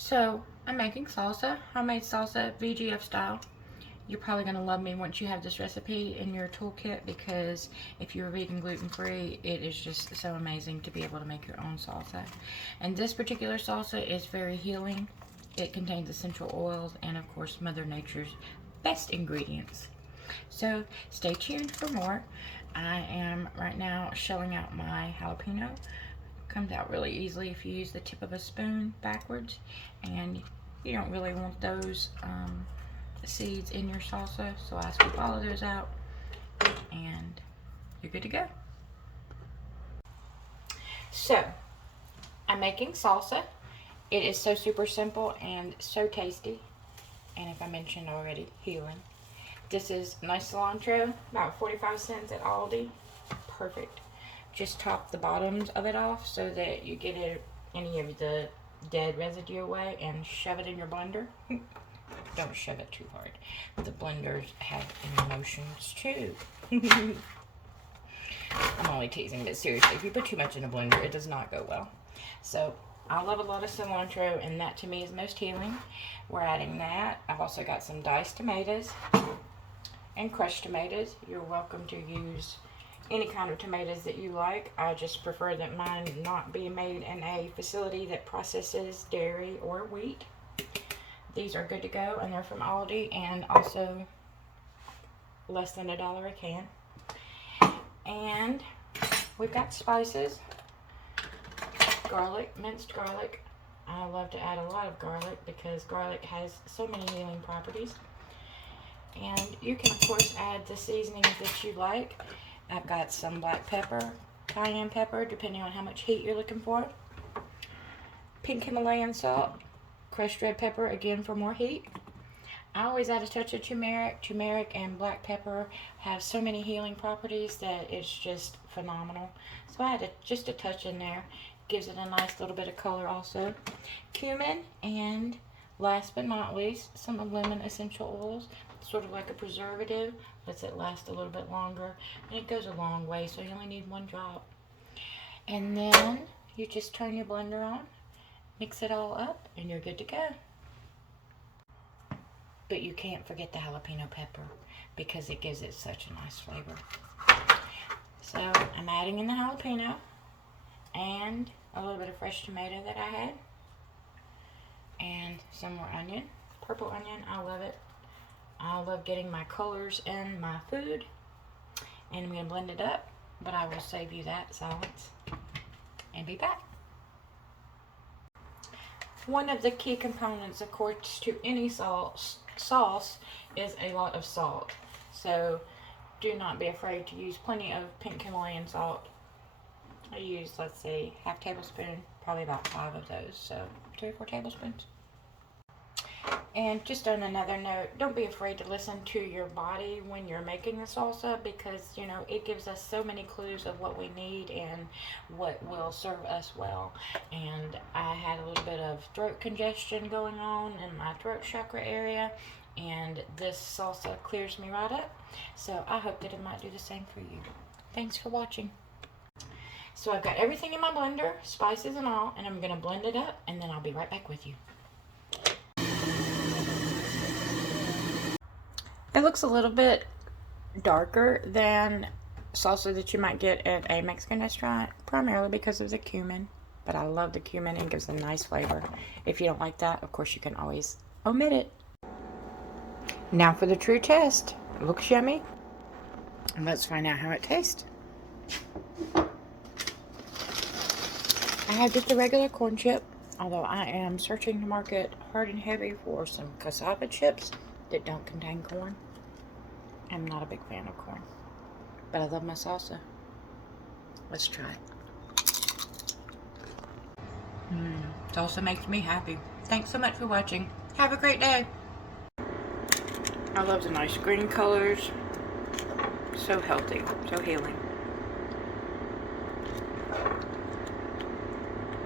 So I'm making salsa, homemade salsa, VGF style. You're probably going to love me once you have this recipe in your toolkit, because if you're vegan, gluten-free, it is just so amazing to be able to make your own salsa. And this particular salsa is very healing. It contains essential oils and, of course, Mother Nature's best ingredients. So stay tuned for more. I am right now shelling out my jalapeno. Comes out really easily if you use the tip of a spoon backwards, and you don't really want those seeds in your salsa, so I scoop all of those out and you're good to go. So I'm making salsa. It is so super simple and so tasty, and if I mentioned already, healing. This is nice cilantro, about 45 cents at Aldi. Perfect. Just top the bottoms of it off so that you get any of the dead residue away, and shove it in your blender. Don't shove it too hard. The blenders have emotions too. I'm only teasing, but seriously, if you put too much in a blender, it does not go well. So I love a lot of cilantro, and that to me is most healing. We're adding that. I've also got some diced tomatoes and crushed tomatoes. You're welcome to use any kind of tomatoes that you like. I just prefer that mine not be made in a facility that processes dairy or wheat. These are good to go, and they're from Aldi, and also less than $1 a can. And we've got spices. Garlic, minced garlic. I love to add a lot of garlic because garlic has so many healing properties. And you can of course add the seasonings that you like. I've got some black pepper, cayenne pepper, depending on how much heat you're looking for. Pink Himalayan salt, crushed red pepper, again for more heat. I always add a touch of turmeric. Turmeric and black pepper have so many healing properties that it's just phenomenal. So I add just a touch in there. Gives it a nice little bit of color also. Cumin, and last but not least, some lemon essential oils. Sort of like a preservative, lets it last a little bit longer, and it goes a long way, so you only need one drop. And then you just turn your blender on, mix it all up, and you're good to go. But you can't forget the jalapeno pepper because it gives it such a nice flavor. So I'm adding in the jalapeno and a little bit of fresh tomato that I had, and some more onion, purple onion. I love it. I love getting my colors in my food, and I'm going to blend it up, but I will save you that silence and be back. One of the key components, of course, to any sauce is a lot of salt. So do not be afraid to use plenty of pink Himalayan salt. I use, let's see, half tablespoon, probably about 5 of those, so 3 or 4 tablespoons. And just on another note, don't be afraid to listen to your body when you're making the salsa, because, you know, it gives us so many clues of what we need and what will serve us well. And I had a little bit of throat congestion going on in my throat chakra area, and this salsa clears me right up. So I hope that it might do the same for you. Thanks for watching. So I've got everything in my blender, spices and all, and I'm going to blend it up, and then I'll be right back with you. It looks a little bit darker than salsa that you might get at a Mexican restaurant, primarily because of the cumin. But I love the cumin, and it gives a nice flavor. If you don't like that, of course, you can always omit it. Now for the true test. It looks yummy. And let's find out how it tastes. I have just a regular corn chip, although I am searching the market hard and heavy for some cassava chips that don't contain corn. I'm not a big fan of corn, but I love my salsa. Let's try it. Salsa makes me happy. Thanks so much for watching. Have a great day. I love the nice green colors. So healthy, so healing.